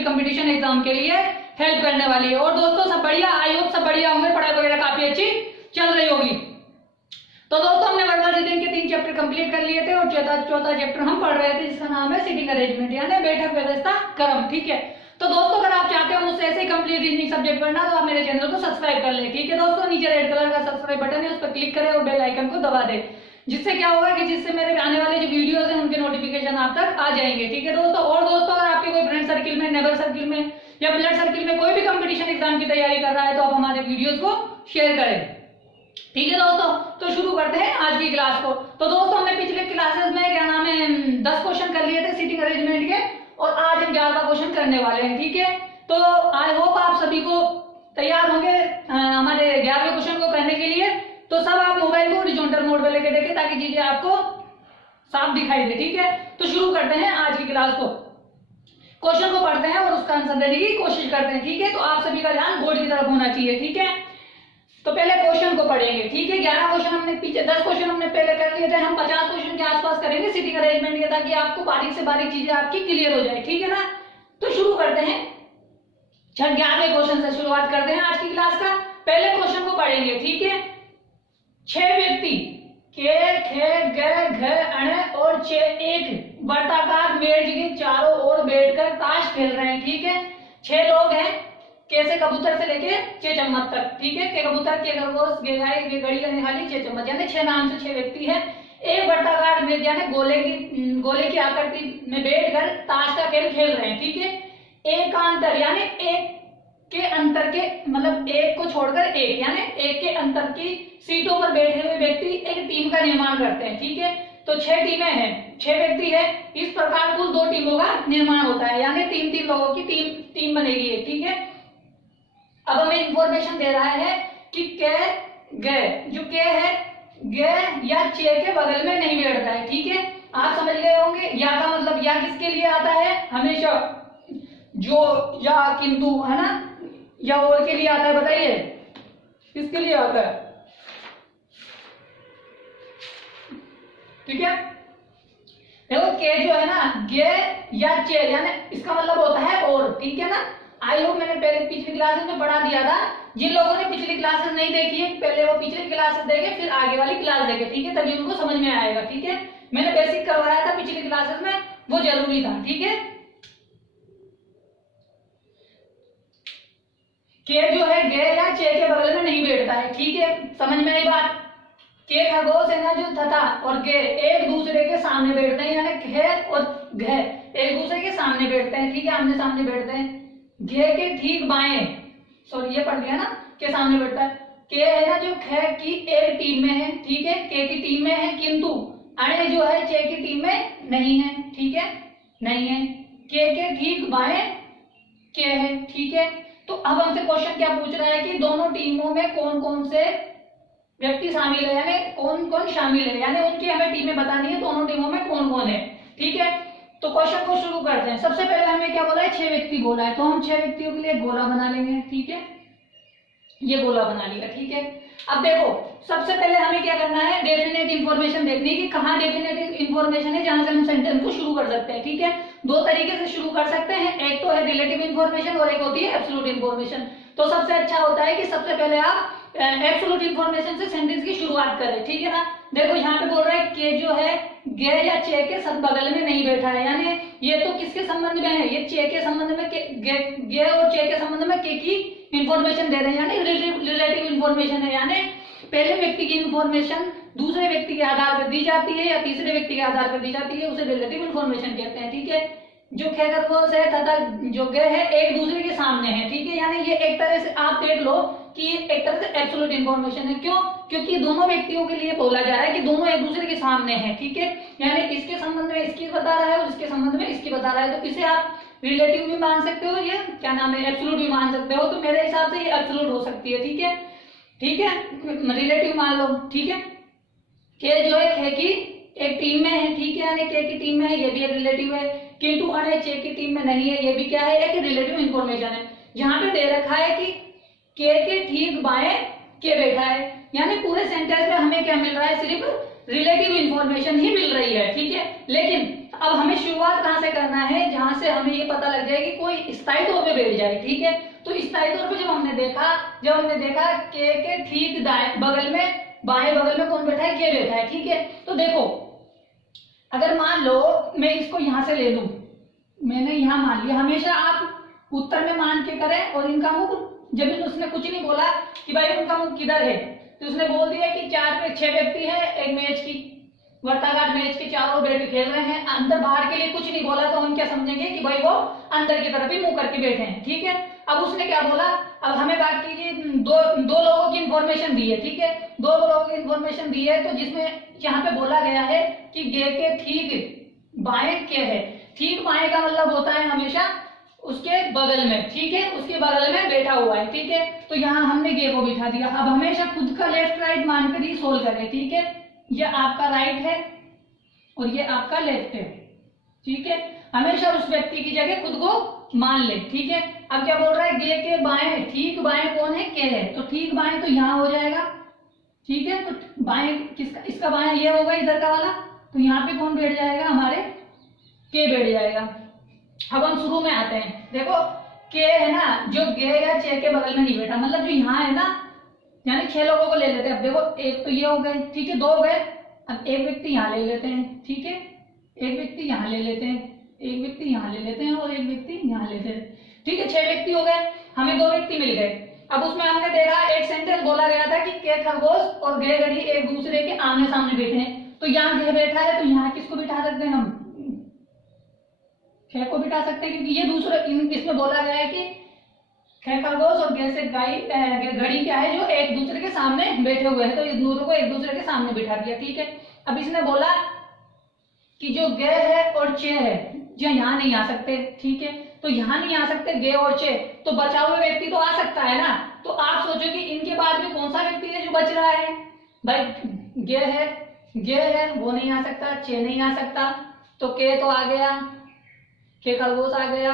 फिर competition exam के लिए हेल्प करने वाली है। और दोस्तों सब बढ़िया, आई होप सब बढ़िया होंगे, पढ़ाई वगैरह काफी अच्छी चल रही होगी। तो दोस्तों हमने वर्बल रीडिंग के 3 चैप्टर कंप्लीट कर लिए थे और चौथा चैप्टर हम पढ़ रहे थे जिसका नाम है सीटिंग अरेंजमेंट यानी बैठक व्यवस्था क्रम। ठीक है, तो दोस्तों अगर आप चाहते हो मुझसे ऐसे ही कंप्लीट रीजनिंग सब्जेक्ट पढ़ना तो आप मेरे चैनल को सब्सक्राइब कर लें। ठीक है दोस्तों, नीचे रेड कलर का सब्सक्राइब बटन है, उस पर क्लिक करें और बेल आइकन को दबा दें, जिससे क्या होगा कि जिससे मेरे आने वाले जो वीडियोस हैं उनके नोटिफिकेशन आप तक आ जाएंगे। ठीक है दोस्तों, और दोस्तों अगर आपके कोई फ्रेंड सर्किल में, नेबर सर्किल में या ब्लड सर्किल में कोई भी कंपटीशन एग्जाम की तैयारी कर रहा है तो आप हमारे वीडियोस को शेयर करें। ठीक है दोस्तों, तो शुरू करते हैं आज की क्लास को। तो दोस्तों हमने पिछले क्लासेस में क्या नाम है 10 क्वेश्चन कर लिए थे सीटिंग अरेंजमेंट के और आज हम 11वां क्वेश्चन करने वाले हैं। ठीक है, तो आई होप आप सभी को तैयार होंगे हमारे 11वें क्वेश्चन को करने के लिए। तो सब आप मोबाइल को हॉरिजॉन्टल मोड पे लेके देखें ताकि चीजें आपको साफ दिखाई दे। ठीक है, तो शुरू करते हैं आज की क्लास को। क्वेश्चन को पढ़ते हैं और उसका आंसर देने की कोशिश करते हैं। ठीक है, तो आप सभी का ध्यान बोर्ड की तरफ होना चाहिए। ठीक है, तो पहले क्वेश्चन को पढ़ेंगे। ठीक है, 11 क्वेश्चन हमने पीछे 10 क्वेश्चन हमने पहले कर लिए थे, हम 50 क्वेश्चन के आसपास करेंगे सीटिंग अरेंजमेंट के, ताकि आपको बारीक से बारीक चीजें आपकी क्लियर हो जाए। ठीक है ना, तो शुरू करते हैं 11वें क्वेश्चन से शुरुआत करते हैं आज की क्लास का। पहले क्वेश्चन को पढ़ेंगे। ठीक है, 6 व्यक्ति के खे ग घ अण और चे एक वर्ताकार मेज के चारों ओर बैठकर ताश खेल रहे हैं। ठीक है, 6 लोग हैं, कैसे कबूतर से लेके चे चम्मच तक। ठीक है, के कबूतर, के खरगोश, के गाय, के घड़ी, यानी खाली चे चम्मच, यानी 6 नाम से 6 व्यक्ति है। एक वर्ताकार मेज यानी गोले की आकृति में बैठकर ताश का खेल खेल रहे हैं। ठीक है, एकांतर यानी एक के अंतर के मतलब एक को छोड़कर एक यानी एक के अंतर की सीटों पर बैठे हुए व्यक्ति एक टीम का निर्माण करते हैं। ठीक है, तो 6 टीमें हैं, 6 व्यक्ति है, इस प्रकार कुल 2 टीमों का निर्माण होता है, यानी 3-3 लोगों की टीम बनेगी। ठीक है, अब हमें इंफॉर्मेशन दे रहा है कि के गे, जो के है गे या चे के बगल में नहीं बैठता है। ठीक है, आप समझ गए होंगे या का मतलब या किसके लिए आता है, हमेशा जो या किंतु है ना, या और के लिए आता है, बताइए किसके लिए आता है। ठीक है, देखो के जो है ना गे या चे यानी इसका मतलब होता है और। ठीक है ना, आई होप मैंने पहले पिछली क्लासेस में पढ़ा दिया था। जिन लोगों ने पिछली क्लासेस नहीं देखी है पहले वो पिछली क्लासेस देखे फिर आगे वाली क्लास देखे। ठीक है, तभी उनको समझ में आएगा। ठीक है, मैंने बेसिक करवाया था पिछली क्लासेस में, वो जरूरी था। ठीक है, के जो है गे या चे के बगल में नहीं बैठता है। ठीक है, समझ में आई बात। के खरगोश है ना जो तथा और गे एक दूसरे के सामने बैठते हैं, यानी घे और घे एक दूसरे के सामने बैठते हैं। ठीक है, आमने सामने बैठते हैं। घे के ठीक बाएं, सॉरी ये पढ़ लिया ना, के सामने बैठता है। के है ना जो खे की एक टीम में है। ठीक है, के की टीम में है, किंतु अणे जो है चे की टीम में नहीं है। ठीक है, नहीं है, के ठीक बाएं के है। ठीक है, तो अब हमसे क्वेश्चन क्या पूछ रहा है कि दोनों टीमों में कौन कौन से व्यक्ति शामिल है, यानी कौन कौन शामिल है, यानी उनकी हमें टीमें बतानी है, दोनों टीमों में कौन कौन है। ठीक है, तो क्वेश्चन को शुरू करते हैं। सबसे पहले हमें क्या बोला है, 6 व्यक्ति बोला है, तो हम 6 व्यक्तियों के लिए गोला बना लेंगे। ठीक है, ये गोला बना लिया। ठीक है, अब देखो सबसे पहले हमें क्या करना है, डेफिनेट इंफॉर्मेशन देखनी कि कहाँ डेफिनेट इंफॉर्मेशन है जहां से हम सेंटेंस को शुरू कर सकते हैं। ठीक है, 2 तरीके से शुरू कर सकते हैं, एक तो है रिलेटिव इंफॉर्मेशन और एक होती है एब्सोल्यूट इंफॉर्मेशन। तो सबसे अच्छा होता है कि सबसे पहले आप एब्सोल्यूट इंफॉर्मेशन से सेंटेंस की शुरुआत करें। ठीक है ना, देखो यहाँ पे बोल रहा है के जो है गे या चे के सब बगल में नहीं बैठा है, यानी ये तो किसके संबंध में है, ये चे के संबंध में, गे और चे के संबंध में के की इंफॉर्मेशन दे रहे हैं, यानी रिलेटिव इंफॉर्मेशन है, यानी पहले व्यक्ति की इंफॉर्मेशन दूसरे व्यक्ति के आधार पर दी जाती है या तीसरे व्यक्ति के आधार पर दी जाती है, उसे रिलेटिव इंफॉर्मेशन कहते हैं। ठीक है, जो खे खरगोश है तथा जो गे है एक दूसरे के सामने है। ठीक है, यानी ये एक तरह से आप देख लो कि एक तरह से एब्सोल्यूट इंफॉर्मेशन है। क्यों, क्योंकि दोनों व्यक्तियों के लिए बोला जा रहा है कि दोनों एक दूसरे के सामने हैं। ठीक है, यानी इसके संबंध में इसकी बता रहा है और इसके संबंध में इसकी बता रहा है, तो इसे आप रिलेटिव भी मान सकते हो, ये क्या नाम है एब्सोल्यूट भी मान सकते हो। तो मेरे हिसाब से ये एब्सोल्यूट हो सकती है। ठीक है, ठीक है, रिलेटिव मान लो। ठीक है, के जो है खे की एक टीम में है। ठीक है, यानी के की टीम में है, ये भी एक रिलेटिव है, किंतु अणे चे की टीम में नहीं है, ये भी क्या है, एक रिलेटिव इंफॉर्मेशन है। जहां पे दे रखा है कि के ठीक बाएं के बैठा है, यानी पूरे सेंटेंस में हमें क्या मिल रहा है, सिर्फ रिलेटिव इंफॉर्मेशन ही मिल रही है, ठीक है। लेकिन अब हमें शुरुआत कहाँ से करना है, जहां से हमें ये पता लग जाए कि कोई स्थायी तौर पे बैठ जाए, ठीक है। तो स्थायी तौर पे जब हमने देखा के ठीक दाएं बगल में, बाएं बगल में कौन बैठा है, के बैठा है, ठीक है। तो देखो अगर मान लो मैं इसको यहां से ले लूं, मैंने यहां मान लिया, हमेशा आप उत्तर में मान के करें। और इनका मुख, जब उसने कुछ नहीं बोला कि भाई उनका मुख किधर है, तो उसने बोल दिया कि 6 व्यक्ति है एक मैच की, वर्ताघात मैच के चारों बैठ के खेल रहे हैं, अंदर बाहर के लिए कुछ नहीं बोला, तो हम क्या समझेंगे कि भाई वो अंदर की तरफ ही मुंह करके बैठे हैं, ठीक है। अब उसने क्या बोला, अब हमें बाकी की दो लोगों की इंफॉर्मेशन दी है, ठीक है, 2 लोगों की इंफॉर्मेशन दी है। तो जिसमें यहाँ पे बोला गया है कि गे के ठीक बाएं के है, ठीक बाएं का मतलब होता है हमेशा उसके बगल में, ठीक है, उसके बगल में बैठा हुआ है, ठीक है। तो यहाँ हमने गे को बिठा दिया। अब हमेशा खुद का लेफ्ट राइट मानकर ही सोल्व करें, ठीक है। ये आपका राइट है और ये आपका लेफ्ट है, ठीक है। हमेशा उस व्यक्ति की जगह खुद को मान ले, ठीक है। अब क्या बोल रहा है, गे के बाएं, ठीक बाएं कौन है, के है, तो ठीक बाएं तो यहाँ हो जाएगा, ठीक है। तो बाएं किसका, इसका बाएं ये होगा इधर का वाला, तो यहाँ पे कौन बैठ जाएगा, हमारे के बैठ जाएगा। अब हम शुरू में आते हैं, देखो के है ना, जो गे या चे के बगल में नहीं बैठा, मतलब जो यहाँ है ना, यानी 6 लोगों को ले लेते हैं। अब देखो एक तो ये हो गए, ठीक है, 2 हो गए। अब एक व्यक्ति यहाँ ले लेते हैं, ठीक है, एक व्यक्ति यहाँ ले लेते हैं, एक व्यक्ति यहाँ ले लेते हैं और एक व्यक्ति यहाँ ले लेते हैं, ठीक है। 6 व्यक्ति हो गए, हमें 2 व्यक्ति मिल गए। अब उसमें हमने देखा एक सेंटेंस बोला गया था कि के खरगोश और गे गधी एक दूसरे के आमने सामने बैठे हैं। तो यहाँ गे बैठा है, तो यहाँ किसको बिठा सकते हैं, हम खे को बिठा सकते हैं, क्योंकि ये दूसरे इसमें बोला गया है कि खे खरगोश और गे से घड़ी क्या है, जो एक दूसरे के सामने बैठे हुए हैं, तो ये दोनों को एक दूसरे के सामने बिठा दिया, ठीक है। अब इसने बोला कि जो गे है और चे है, जो यहाँ नहीं आ सकते, ठीक है, तो यहाँ नहीं आ सकते गे और चे, तो बचा हुआ व्यक्ति तो आ सकता है ना। तो आप सोचो कि इनके बाद में कौन सा व्यक्ति है जो बच रहा है, भाई गे है वो नहीं आ सकता, चे नहीं आ सकता, तो के तो आ गया, के खरगोश आ गया,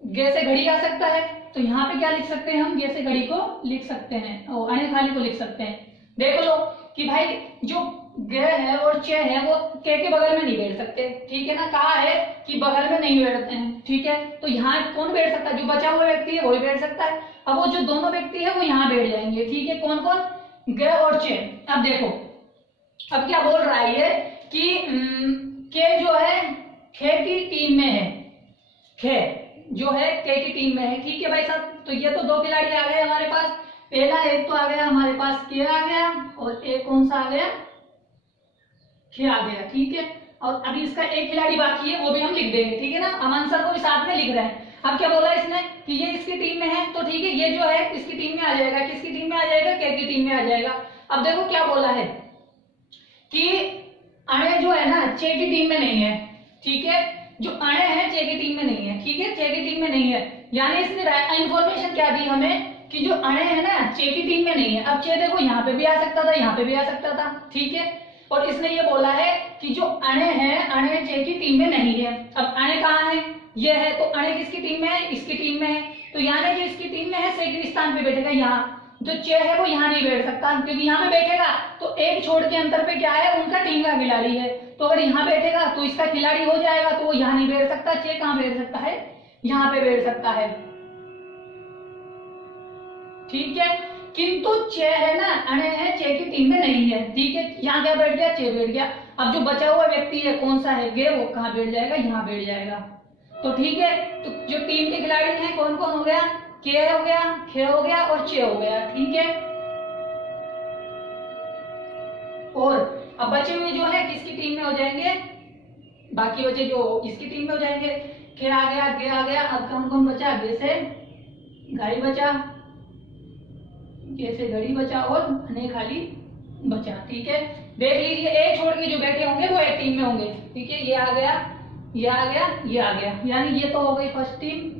गे से घड़ी आ सकता है। तो यहाँ पे क्या लिख सकते हैं हम, गे से घड़ी को लिख सकते हैं और अने खाली को लिख सकते हैं। देख लो कि भाई जो गे है और चे है वो के बगल में नहीं बैठ सकते, ठीक है ना, कहा है कि बगल में नहीं बैठते हैं, ठीक है। तो यहाँ कौन बैठ सकता है, जो बचा हुआ व्यक्ति है वही बैठ सकता है। अब वो जो दोनों व्यक्ति है वो यहाँ बैठ जाएंगे, ठीक है, कौन कौन, गे और चे। अब देखो अब क्या बोल रहा है ये कि के जो है खे की टीम में है, खे जो है के की टीम में है, ठीक है भाई साहब। तो ये तो 2 खिलाड़ी आ गए हमारे पास, पहला एक तो आ गया हमारे पास के आ गया और एक कौन सा आ गया, खे आ गया, ठीक है। और अभी इसका एक खिलाड़ी बाकी है, वो भी हम लिख देंगे, ठीक है ना, हम आंसर को भी साथ में लिख रहे हैं। अब क्या बोला इसने कि ये इसकी टीम में है, तो ठीक है, ये जो है इसकी टीम में आ जाएगा, किसकी टीम में आ जाएगा, के की टीम में आ जाएगा। अब देखो क्या बोला है कि अणे जो है ना चे की टीम में नहीं है, ठीक है, जो अणे है चे की टीम में नहीं है, ठीक है, चे की टीम में नहीं है, यानी इसने इंफॉर्मेशन क्या दी हमें कि जो अणे है ना चे की टीम में नहीं है। अब चे देखो यहाँ पे भी आ सकता था, यहाँ पे भी आ सकता था, ठीक है। और इसने ये बोला है कि जो अणे है, अणे चे की टीम में नहीं है। अब अणे कहाँ है, ये है, तो अणे किसकी टीम में है, इसकी टीम में है। तो यानी जो इसकी टीम में है सेकंड स्थान पे बैठेगा, यहाँ जो चे है वो यहाँ नहीं बैठ सकता, क्योंकि यहाँ पे बैठेगा तो एक छोड़ के अंतर पे क्या है, उनका टीम का खिलाड़ी है। तो अगर यहाँ बैठेगा तो इसका खिलाड़ी हो जाएगा, तो वो यहाँ नहीं बैठ सकता। चे कहाँ बैठ सकता है, यहाँ पे बैठ सकता है, ठीक है। किंतु चे है ना, अणे है, चे की टीम में नहीं है, ठीक है। यहाँ क्या बैठ गया, चे बैठ गया। अब जो बचा हुआ व्यक्ति है कौन सा है, गे, वो कहाँ बैठ जाएगा, यहाँ बैठ जाएगा। तो ठीक है, तो जो टीम के खिलाड़ी हैं कौन कौन हो गया, के हो गया, खे हो गया और चे हो गया, ठीक है। और अब बचे हुए जो है किसकी टीम में हो जाएंगे, बाकी बचे जो इसकी टीम में हो जाएंगे। खे आ गया, गे आ गया, अब कौन कौन बचा, गे से घड़ी बचा, गे से घड़ी बचा और अने खाली बचा, ठीक है। देख लीजिए एक छोड़ के जो बैठे होंगे वो एक टीम में होंगे, ठीक है। ये आ गया, ये आ गया, ये आ गया, यानी ये तो हो गई फर्स्ट टीम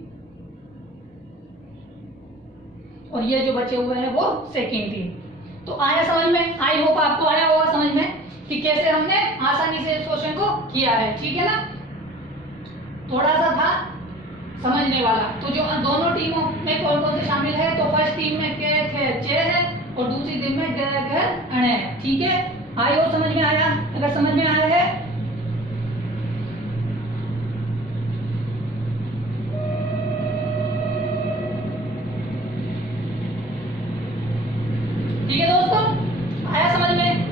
और ये जो बचे हुए हैं वो सेकेंड टीम। तो आया समझ में, आई होप आपको आया होगा समझ में कि कैसे हमने आसानी से इस क्वेश्चन को किया है, ठीक है ना। थोड़ा सा था समझने वाला। तो जो दोनों टीमों में कौन कौन से शामिल है, तो फर्स्ट टीम में के चे है और दूसरी टीम में गे अणे है, ठीक है। आई होप समझ में आया। अगर समझ में आया है ठीक है दोस्तों, आया समझ में?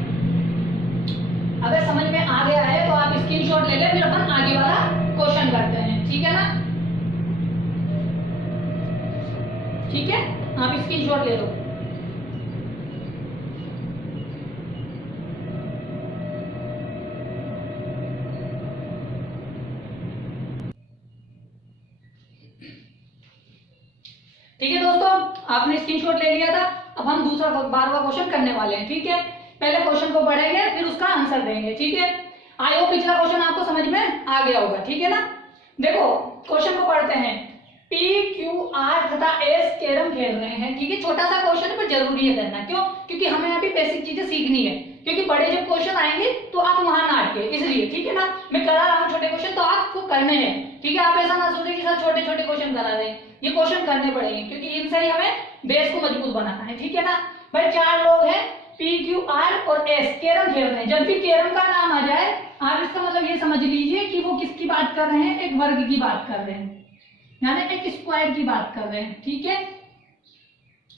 अगर समझ में आ गया है तो आप स्क्रीनशॉट ले लें, फिर अपन आगे वाला क्वेश्चन करते हैं, ठीक है ना? ठीक है, आप स्क्रीनशॉट ले लो। ठीक है दोस्तों, आपने स्क्रीनशॉट ले लिया था। अब हम दूसरा 12वां क्वेश्चन करने वाले हैं, ठीक है? पहले क्वेश्चन को पढ़ेंगे, फिर उसका आंसर देंगे, ठीक है? आई होप पिछला क्वेश्चन आपको समझ में आ गया होगा, ठीक है ना? देखो क्वेश्चन को पढ़ते हैं। पी क्यू आर तथा एस कैरम खेल रहे हैं, ठीक है? छोटा सा क्वेश्चन है पर जरूरी है करना, क्यों? क्योंकि हमें अभी बेसिक चीजें सीखनी है, क्योंकि बड़े जब क्वेश्चन आएंगे तो आप वहां ना अटके, इसलिए, ठीक है ना? मैं करा रहा हूँ छोटे क्वेश्चन, तो आपको करने हैं, ठीक है? आप ऐसा ना सोचे कि सर छोटे छोटे क्वेश्चन करा रहे हैं, ये क्वेश्चन करने पड़ेंगे, क्योंकि इनसे ही हमें बेस को मजबूत बनाना है, ठीक है ना? भाई 4 लोग हैं, पी क्यू आर और एस कैरम खेल रहे हैं। जब भी कैरम का नाम आ जाए, आप इसका मतलब ये समझ लीजिए कि वो किसकी बात कर रहे हैं, एक वर्ग की बात कर रहे हैं, यानी एक स्क्वायर की बात कर रहे हैं, ठीक है?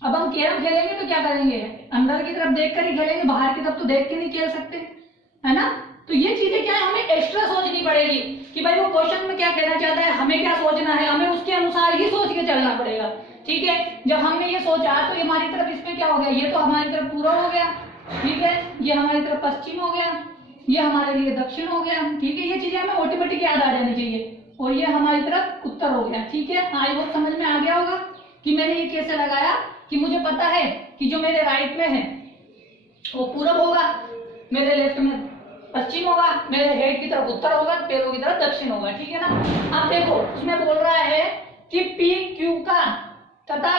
अब हम कैरम खेलेंगे तो क्या करेंगे, अंदर की तरफ देख कर ही खेलेंगे, बाहर की तरफ तो देख के नहीं खेल सकते, है ना? तो ये चीजें क्या है, हमें एक्स्ट्रा सोचनी पड़ेगी कि भाई वो क्वेश्चन में क्या कहना चाहता है, हमें क्या सोचना है, हमें उसके अनुसार ही सोच के चलना पड़ेगा, ठीक है? जब हमने ये सोचा तो ये हमारी तरफ इसमें क्या हो गया, ये तो हमारी तरफ पूर्व हो गया, ठीक है? ये हमारी तरफ पश्चिम हो गया, ये हमारे लिए दक्षिण हो गया, ठीक है? ये चीजें हमें ऑटोमेटिक याद आ जानी चाहिए। और ये हमारी तरफ उत्तर हो गया, ठीक है? आई होप समझ में आ गया होगा कि मैंने ये कैसे लगाया, कि मुझे पता है कि जो मेरे राइट में है वो पूरब होगा, मेरे लेफ्ट में पश्चिम होगा, मेरे हेड की तरफ उत्तर होगा, पैरों की तरफ दक्षिण होगा, ठीक है ना? अब देखो उसमें बोल रहा है कि पी क्यू का तथा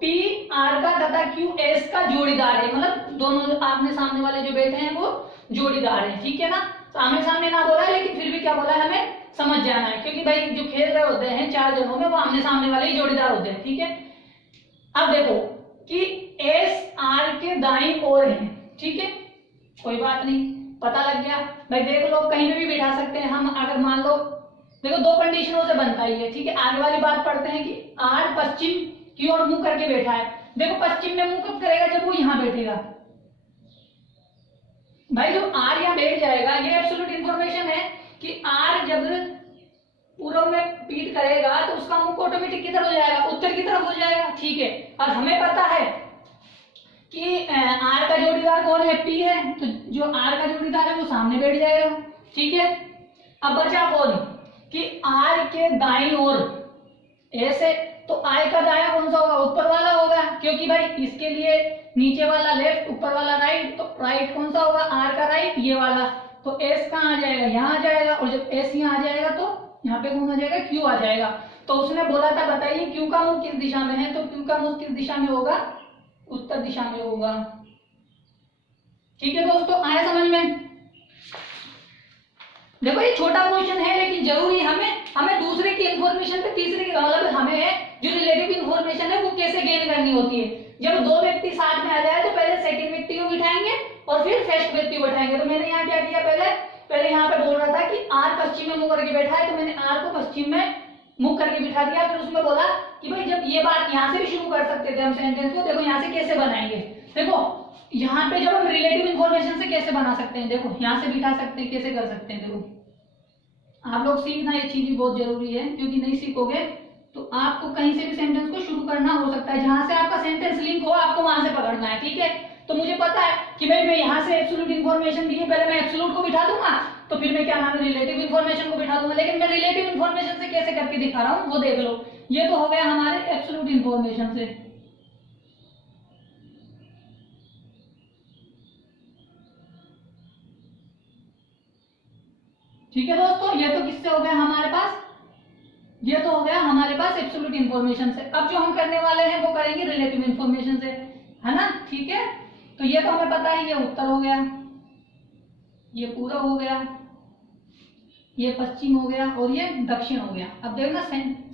पी आर का तथा क्यू एस का जोड़ीदार है, मतलब दोनों आमने सामने वाले जो बैठे हैं वो जोड़ीदार है, ठीक है ना? आमने सामने ना बोला है, लेकिन फिर भी क्या बोला है हमें समझ जाना है, क्योंकि भाई जो खेल रहे होते हैं 4 जनों में वो आमने सामने वाले ही जोड़ीदार होते हैं, ठीक है? अब देखो कि एस आर के दाईं ओर है, ठीक है? कोई बात नहीं, पता लग गया भाई। देख लो कहीं भी बिठा सकते हैं हम, अगर मान लो देखो 2 कंडीशनों से बनता ही है, ठीक है? आगे वाली बात पढ़ते हैं कि आर पश्चिम की ओर मुंह करके बैठा है। देखो पश्चिम में मुंह कब करेगा, जब वो यहां बैठेगा। भाई जो आर यहां बैठ जाएगा, ये एब्सोल्यूट इंफॉर्मेशन है कि आर जब पूर्व में पीठ करेगा तो उसका मुंह ऑटोमेटिक किधर हो जाएगा, उत्तर की तरफ हो जाएगा, ठीक है? और हमें पता है कि आर का जोड़ीदार कौन है, पी है, तो जो आर का जोड़ीदार है वो सामने बैठ जाएगा, ठीक है? अब बचा कौन कि आर के दाईं ओर ऐसे, तो आई का दाया कौन सा होगा, ऊपर वाला होगा, क्योंकि भाई इसके लिए नीचे वाला लेफ्ट, ऊपर वाला राइट, तो राइट कौन सा होगा, आर का राइट, ये वाला। तो एस कहाँ आ जाएगा, यहाँ आ जाएगा, और जब एस यहाँ आ जाएगा तो यहाँ पे कौन आ जाएगा, क्यू आ जाएगा। तो उसने बोला था बताइए क्यू का मुंह किस दिशा में है, तो क्यू का मुंह किस दिशा में होगा, उत्तर दिशा में होगा, ठीक है दोस्तों? आया समझ में? देखो ये छोटा क्वेश्चन है, लेकिन जरूरी हमें दूसरे की इंफॉर्मेशन पे तीसरे की, मतलब हमें जो रिलेटिव इंफॉर्मेशन है वो कैसे गेन करनी होती है। जब 2 व्यक्ति साथ में आ जाए तो पहले सेकंड व्यक्ति को बिठाएंगे और फिर फर्स्ट व्यक्ति को बैठाएंगे। तो मैंने यहाँ क्या किया, पहले यहाँ पे बोल रहा था कि आर पश्चिम में मुंह करके बैठा है, तो मैंने आर को पश्चिम में मुंह करके बिठा दिया। फिर उसमें बोला कि भाई जब ये बात यहाँ से भी शुरू कर सकते थे हम सेंटेंस को, देखो यहाँ से कैसे बनाएंगे। देखो यहाँ पे जब हम रिलेटिव इंफॉर्मेशन से कैसे बना सकते हैं, देखो यहाँ से बिठा सकते हैं, कैसे कर सकते हैं। देखो आप लोग सीखना, ये चीज भी बहुत जरूरी है, क्योंकि नहीं सीखोगे तो आपको कहीं से भी सेंटेंस को शुरू करना हो सकता है, जहां से आपका सेंटेंस लिंक हो आपको वहां से पकड़ना है, ठीक है? तो मुझे पता है कि भाई मैं यहाँ से एब्सोल्यूट इन्फॉर्मेशन दी है, पहले मैं एब्सोल्यूट को बिठा दूंगा, तो फिर मैं क्या नाम है, रिलेटिव इन्फॉर्मेशन को बिठा दूंगा। लेकिन मैं रिलेटिव इन्फॉर्मेशन से कैसे करके दिखा रहा हूँ वो देख लो। ये तो हो गया हमारे एब्सोल्यूट इन्फॉर्मेशन से, ठीक है दोस्तों? ये तो किससे हो गया हमारे पास, ये तो हो गया हमारे पास एब्सोल्यूट इन्फॉर्मेशन से। अब जो हम करने वाले हैं वो करेंगे रिलेटिव इन्फॉर्मेशन से, है ना? ठीक है, तो ये तो हमें पता है, ये उत्तर हो गया, ये पूर्व हो गया, ये पश्चिम हो गया और ये दक्षिण हो गया। अब देखना,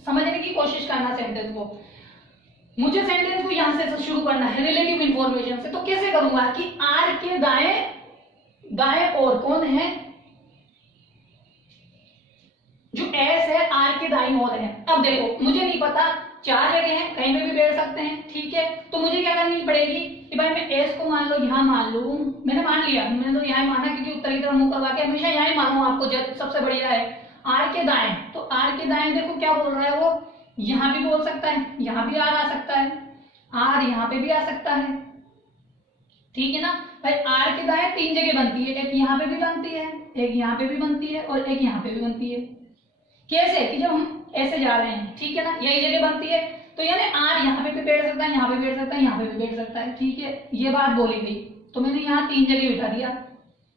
समझने की कोशिश करना सेंटेंस को। मुझे सेंटेंस को यहां से शुरू करना है रिलेटिव इन्फॉर्मेशन से, तो कैसे करूंगा कि आर के दाएं दाएं ओर कौन है, जो एस है आर के दाईं ओर है। अब देखो मुझे नहीं पता, 4 जगह है, कहीं पे भी बैठ सकते हैं, ठीक है। तो मुझे क्या करनी पड़ेगी कि भाई मैं एस को मान लो यहाँ मान लूं, मैंने मान लिया, मैंने तो यहाँ माना क्योंकि उत्तर की तरफ मुंह करवा के हमेशा यहाँ ही मानो, आपको जब सबसे बढ़िया है। आर के दाएं, तो आर के दाएं देखो क्या बोल रहा है वो, यहाँ भी बोल सकता है, यहाँ भी आर आ सकता है, आर यहाँ पे भी आ सकता है, ठीक है ना भाई। आर के दाएं 3 जगह बनती है, एक यहाँ पे भी बनती है, एक यहाँ पे भी बनती है और एक यहाँ पे भी बनती है। कैसे कि जब हम ऐसे जा रहे हैं, ठीक है ना, यही जगह बनती है। तो यानी आर यहाँ पे भी बैठ सकता है, यहाँ पे बैठ सकता है, यहाँ पे भी बैठ सकता है, ठीक है। ये बात बोली गई, तो मैंने यहाँ 3 जगह बिठा दिया,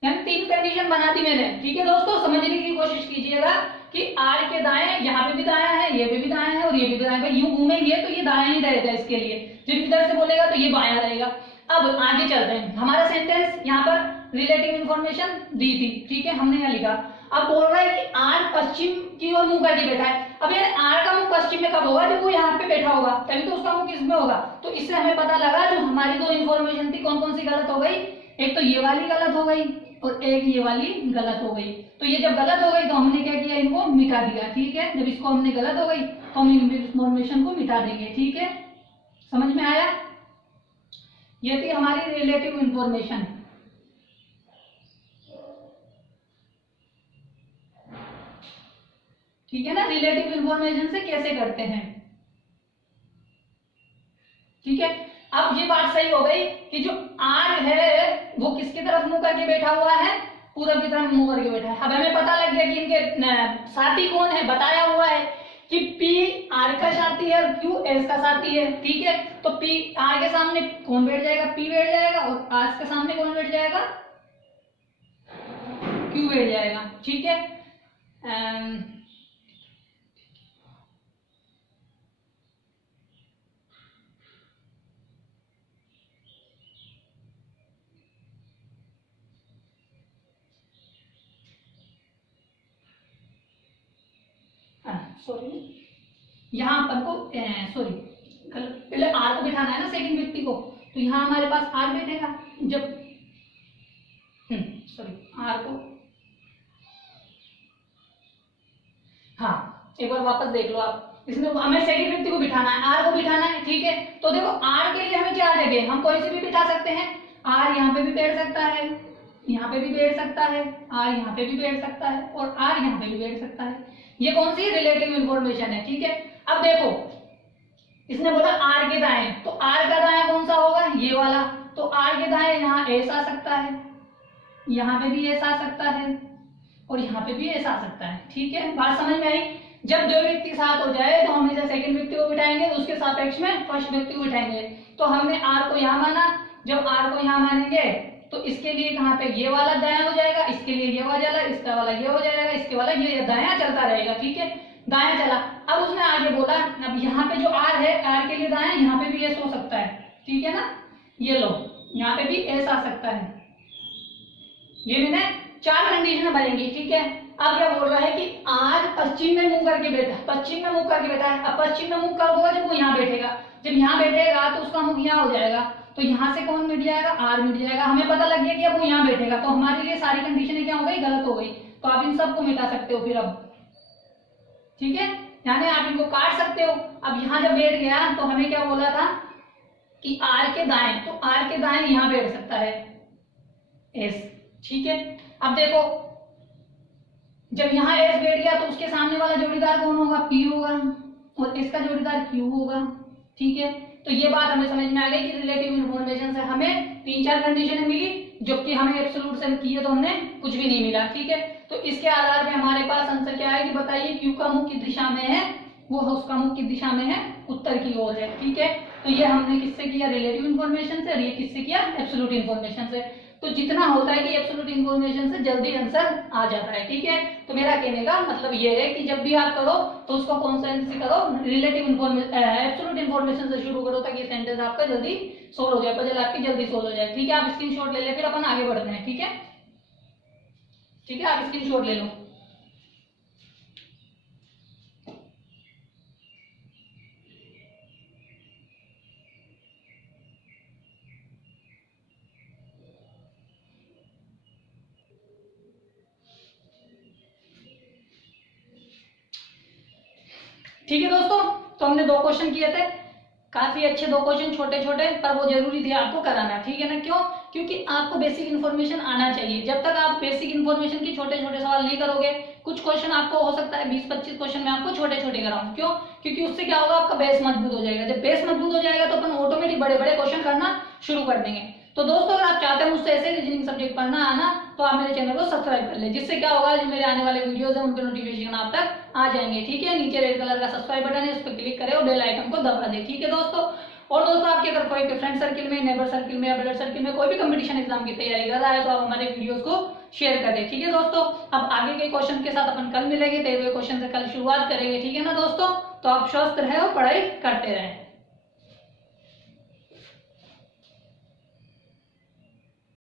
यानी 3 कंडीशन बना दी मैंने, ठीक है दोस्तों। समझने की कोशिश कीजिएगा कि आर के दाएं, यहाँ पे भी दायां है, ये पे भी दायां है और ये भी दायां है। यूं घूमेंगे तो ये दायां ही रहेगा इसके लिए, जब इधर से बोलेगा तो ये बायां रहेगा। अब आगे चलते हैं, हमारा सेंटेंस यहाँ पर रिलेटिव इंफॉर्मेशन दी थी, ठीक है, हमने यहाँ लिखा। अब बोल रहा है कि आर पश्चिम की ओर मुंह करके बैठा है। अब यार आर का मुंह पश्चिम में कब होगा, जब वो यहाँ पे बैठा होगा, तभी तो उसका मुंह किसमें होगा। तो इससे हमें पता लगा जो हमारी 2 इंफॉर्मेशन थी कौन कौन सी गलत हो गई, एक तो ये वाली गलत हो गई और एक ये वाली गलत हो गई। तो ये जब गलत हो गई तो हमने क्या किया, इनको मिटा दिया, ठीक है। जब इसको हमने गलत हो गई तो हम इंफॉर्मेशन को मिटा देंगे, ठीक है। समझ में आया, ये थी हमारी रिलेटिव इंफॉर्मेशन। ठीक है ना, रिलेटिव इंफॉर्मेशन से कैसे करते हैं, ठीक है। अब ये बात सही हो गई कि जो आर है वो किसकी तरफ मुंह करके बैठा हुआ है, पूरब की तरफ मुंह करके बैठा है। अब हमें पता लग गया कि इनके साथी कौन है, बताया हुआ है कि पी आर का साथी है और क्यू एस का साथी है, ठीक है। तो पी आर के सामने कौन बैठ जाएगा, पी बैठ जाएगा, और आर के सामने कौन बैठ जाएगा, क्यू बैठ जाएगा, ठीक है। सॉरी, यहाँ अपन को सॉरी, पहले आर को बिठाना है ना सेकंड व्यक्ति को, तो यहाँ हमारे पास आर बैठेगा जब, सॉरी, आर को, हाँ एक बार वापस देख लो आप, इसमें हमें सेकंड व्यक्ति को बिठाना है, आर को बिठाना है, ठीक है। तो देखो आर के लिए हमें 4 जगह, हम कोई सी भी बिठा सकते हैं। आर यहाँ पे भी बैठ सकता है, यहाँ पे भी बैठ सकता है, आर यहाँ पे भी बैठ सकता है और आर यहाँ पे भी बैठ सकता है। ये कौन सी रिलेटिव इंफॉर्मेशन है, ठीक है। अब देखो इसने बोला आर के दाएं, तो आर का दाएं कौन सा होगा, ये वाला। तो आर के दाएं यहाँ एस आ सकता है, यहाँ पे भी एस आ सकता है और यहाँ पे भी एस आ सकता है, ठीक है। बात समझ में आई। जब 2 व्यक्ति साथ हो जाए तो हमेशा सेकंड व्यक्ति को बिठाएंगे, उसके सापेक्ष में फर्स्ट व्यक्ति को बिठाएंगे। तो हमने आर को यहाँ माना, जब आर को यहाँ मानेंगे तो इसके लिए कहाँ पे ये वाला दायां हो जाएगा, इसके लिए ये वाला, इसका वाला ये हो जाएगा, इसके वाला ये दायां चलता रहेगा, ठीक है। दायां चला। अब उसने आगे बोला, अब यहाँ पे जो आर है, आर के लिए दायां, यहाँ पे भी एस हो सकता है, ठीक है ना। ये लो, यहाँ पे भी एस आ सकता है। ये मैंने 4 कंडीशन बनेंगी, ठीक है। अब क्या बोल रहा है कि आर पश्चिम में मुंह करके बैठा, पश्चिम में मुंह करके बैठा है। अब पश्चिम में मुंह कब होगा, जब वो यहाँ बैठेगा। जब यहाँ बैठेगा तो उसका मुंह यहाँ हो जाएगा, तो यहाँ से कौन मिट जाएगा, आर मिट जाएगा। हमें पता लग गया कि अब वो यहाँ बैठेगा, तो हमारे लिए सारी कंडीशनें क्या हो गई, गलत हो गई। तो आप इन सबको मिटा सकते हो फिर अब, ठीक है। यानी आप इनको काट सकते हो। अब यहाँ जब बैठ गया तो हमें क्या बोला था कि आर के दाएं, तो आर के दाएं यहाँ बैठ सकता है एस, ठीक है। अब देखो जब यहाँ एस बैठ गया तो उसके सामने वाला जोड़ीदार कौन होगा, पी होगा और इसका जोड़ीदार क्यू होगा, ठीक है। तो ये बात हमें समझ में आ गई कि रिलेटिव इंफॉर्मेशन से हमें 3-4 कंडीशनें मिली, जबकि हमें एब्सोल्यूट से किए तो हमने कुछ भी नहीं मिला, ठीक है। तो इसके आधार पे हमारे पास आंसर क्या है कि बताइए क्यू का मुख किस दिशा में है, वो उसका मुख किस दिशा में है, उत्तर की ओर है, ठीक है। तो ये हमने किससे किया, रिलेटिव इंफॉर्मेशन से, और ये किससे किया, एब्सोल्यूट इंफॉर्मेशन से। तो जितना होता है कि एब्सोल्यूट इंफॉर्मेशन से जल्दी आंसर आ जाता है, ठीक है। तो मेरा कहने का मतलब ये है कि जब भी आप करो तो उसको कौन से करो, रिलेटिव इंफॉर्मेशन, एब्सोल्यूट इंफॉर्मेशन से शुरू करो, ताकि सेंटेंस आपका जल्दी सोल्व हो जाए, पजल आपकी जल्दी सोल्व हो जाए, ठीक है। आप स्क्रीनशॉट ले ले, फिर अपन आगे बढ़ते हैं, ठीक है, ठीक है। आप स्क्रीनशॉट ले लो। ठीक है दोस्तों, तो हमने 2 क्वेश्चन किए थे, काफी अच्छे 2 क्वेश्चन, छोटे छोटे, पर वो जरूरी थे आपको कराना, ठीक है ना। क्यों? क्योंकि आपको बेसिक इन्फॉर्मेशन आना चाहिए। जब तक आप बेसिक इन्फॉर्मेशन की छोटे छोटे सवाल नहीं करोगे, कुछ क्वेश्चन आपको हो सकता है 20-25 क्वेश्चन में आपको छोटे छोटे कराऊं। क्यों? क्योंकि उससे क्या होगा, आपका बेस मजबूत हो जाएगा। जब बेस मजबूत हो जाएगा तो अपन ऑटोमेटिक बड़े बड़े क्वेश्चन करना शुरू कर देंगे। तो दोस्तों, अगर आप चाहते हैं मुझसे ऐसे रीजनिंग सब्जेक्ट पढ़ना आना, तो आप मेरे चैनल को सब्सक्राइब कर ले, जिससे क्या होगा, जो मेरे आने वाले वीडियोस हैं उनके नोटिफिकेशन आप तक आ जाएंगे। ठीक है, नीचे रेड कलर का सब्सक्राइब बटन है, उस पर क्लिक करें और बेल आइकन को दबा दें। ठीक है दोस्तों, और दोस्तों, आपके अगर कोई फ्रेंड सर्किल में, नेबर सर्किल में या ब्लड सर्किल में कोई भी कंपटीशन एग्जाम की तैयारी कर रहा है, तो आप हमारे वीडियोस को शेयर करें। ठीक है दोस्तों, अब आगे के क्वेश्चन के साथ अपन कल मिलेंगे, 13वें क्वेश्चन से कल शुरुआत करेंगे। ठीक है ना दोस्तों, तो आप स्वस्थ रहे और पढ़ाई करते रहें।